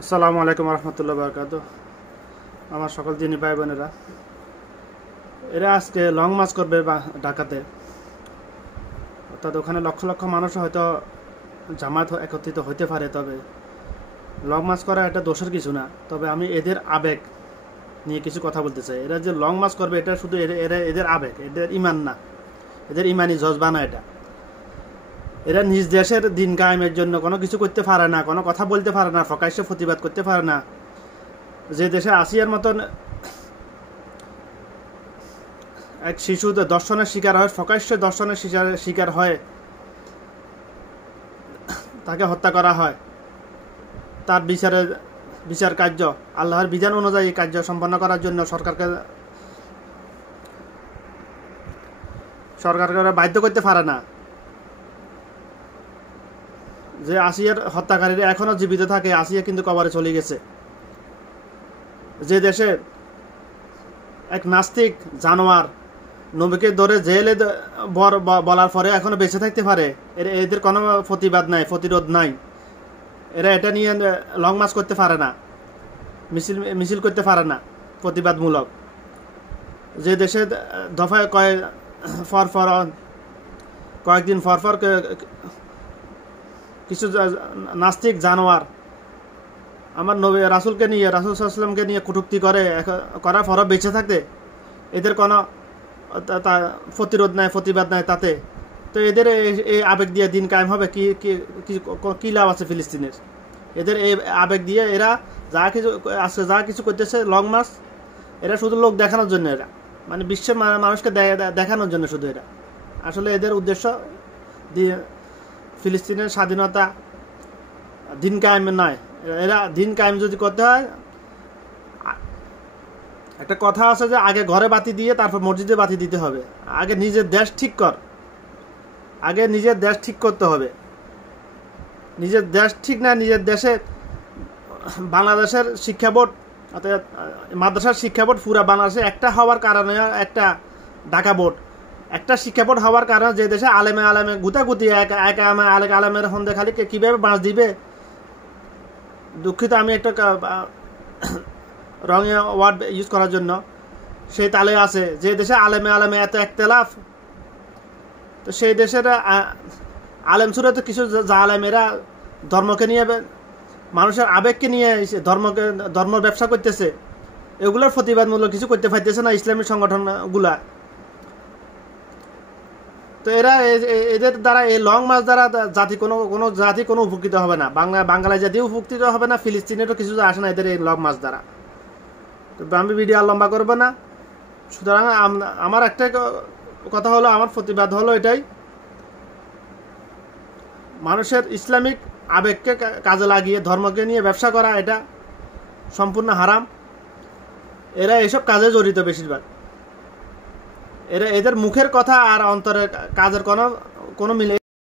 আসসালামু আলাইকুম রহমতুল্লাহ বরকাত। আমার সকল দিনী ভাই বোনেরা, এরা আজকে লং মার্চ করবে ঢাকাতে। অর্থাৎ ওখানে লক্ষ লক্ষ মানুষ হয়তো জামাত একত্রিত হতে পারে, তবে লং মার্চ করা এটা দোষের কিছু না। তবে আমি এদের আবেগ নিয়ে কিছু কথা বলতে চাই। এরা যে লং মার্চ করবে এটা শুধু এদের আবেগ, এদের ইমান না, এদের ইমানি জজবা না এটা। এরা নিজ দেশের দিন কায়েমের জন্য কোনো কিছু করতে পারে না, কোনো কথা বলতে পারে না, প্রকাশ্যে প্রতিবাদ করতে পারে না। যে দেশে আসিয়ার মতন এক শিশু দর্শনের শিকার হয়, প্রকাশ্যে দর্শনের শিকার হয়, তাকে হত্যা করা হয়, তার বিচার কার্য আল্লাহর বিধান অনুযায়ী কার্য সম্পন্ন করার জন্য সরকারকে বাধ্য করতে পারে না। যে আসিয়ার হত্যাকারীরা এখনো জীবিত থাকে, আসিয়া কিন্তু কবরে চলে গেছে। যে দেশে এক নাস্তিক জানোয়ার নবীকে ধরে জেলে বলার পরে এখনো বেঁচে থাকতে পারে, এদের কোনো প্রতিবাদ নাই, প্রতিরোধ নাই। এরা এটা নিয়ে লং মার্চ করতে পারে না, মিছিল করতে পারে না প্রতিবাদমূলক। যে দেশে দফায় কয়েকদিন পর কিছু নাস্তিক জানোয়ার আমার নবী রাসুলকে নিয়ে, রাসুল সাল্লামকে নিয়ে কটূক্তি করার পরও বেঁচে থাকতে এদের কোনো প্রতিরোধ নাই, প্রতিবাদ নাই তাতে। তো এদের এই আবেগ দিয়ে দিন কায়েম হবে কি লাভ আছে ফিলিস্তিনের? এদের এই আবেগ দিয়ে এরা যা কিছু করতেছে লং মার্চ, এরা শুধু লোক দেখানোর জন্য, এরা মানে বিশ্বের মানুষকে দেখানোর জন্য শুধু। এরা আসলে এদের উদ্দেশ্য ফিলিস্তিনের স্বাধীনতা, দিন কায়েম নয়। এরা দিন কায়েম যদি করতে হয়, একটা কথা আছে যে আগে ঘরে বাতি দিয়ে তারপর মসজিদে বাতি দিতে হবে। আগে নিজের দেশ ঠিক কর, আগে নিজের দেশ ঠিক করতে হবে। নিজের দেশ ঠিক না, নিজের দেশে বাংলাদেশের শিক্ষা বোর্ড অর্থাৎ মাদ্রাসার শিক্ষা বোর্ড পুরা বাংলাদেশে একটা হওয়ার কারণে, একটা ঢাকা বোর্ড একটা শিক্ষা বোর্ড হওয়ার কারণে যে দেশে আলেমে গুতাগুতি আলেমের হন্দে খালি কীভাবে বাঁশ দিবে। দুঃখিত আমি একটা রঙে ওয়ার্ড ইউজ করার জন্য, সেই তালে আছে। যে দেশে আলেমে এত একতেলাফ, তো সেই দেশের আলেম সুরে তো কিছু আলেমেরা ধর্মকে নিয়ে, মানুষের আবেগকে নিয়ে ধর্ম ব্যবসা করতেছে। এগুলোর প্রতিবাদমূলক কিছু করতে পারতেছে না ইসলামী সংগঠনগুলা। তো এদের দ্বারা এই লং মার্চ দ্বারা কোনো জাতি কোনো উপকৃত হবে না। বাংলায় জাতিও উপকৃত হবে না, ফিলিস্তিনেরও কিছু আসে না এদের এই লং মার্চ দ্বারা। তো আমি ভিডিও আর লম্বা করবো না। সুতরাং আমার একটা কথা হলো, আমার প্রতিবাদ হলো এটাই, মানুষের ইসলামিক আবেগকে কাজে লাগিয়ে ধর্মকে নিয়ে ব্যবসা করা এটা সম্পূর্ণ হারাম। এরা এসব কাজে জড়িত বেশিরভাগ। এদের মুখের কথা আর অন্তরের কাজের কোনো মিল,